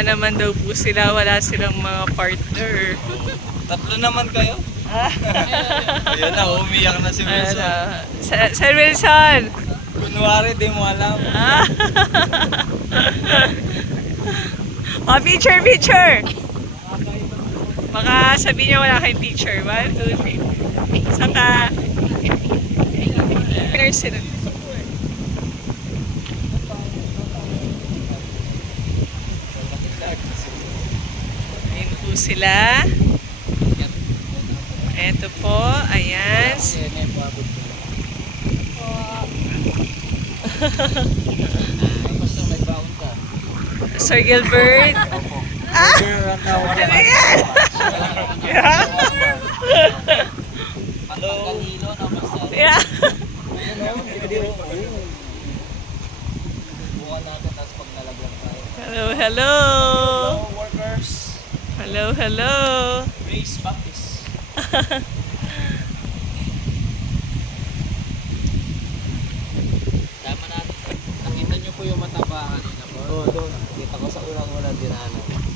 Kawawa naman daw po sila, wala silang mga partner. Tatlo naman kayo? Ayun na, umiyak na si Ayan Wilson. na. Sir Wilson! Kunwari, di mo alam. Picture, picture! Baka sabihin niya wala kayong picture. 1, 2, 3. Saka... Sila. Ayun po sila. Ito po, ayan. Sir Gilbert. Ano yan? Yeah. Hello, hello. Workers, Hello, hello. Grace Baptist. Tama natin. Nakita niyo po yung mataba kanina po? Oo, doon. Kita ko sa unang-unang dinaanan.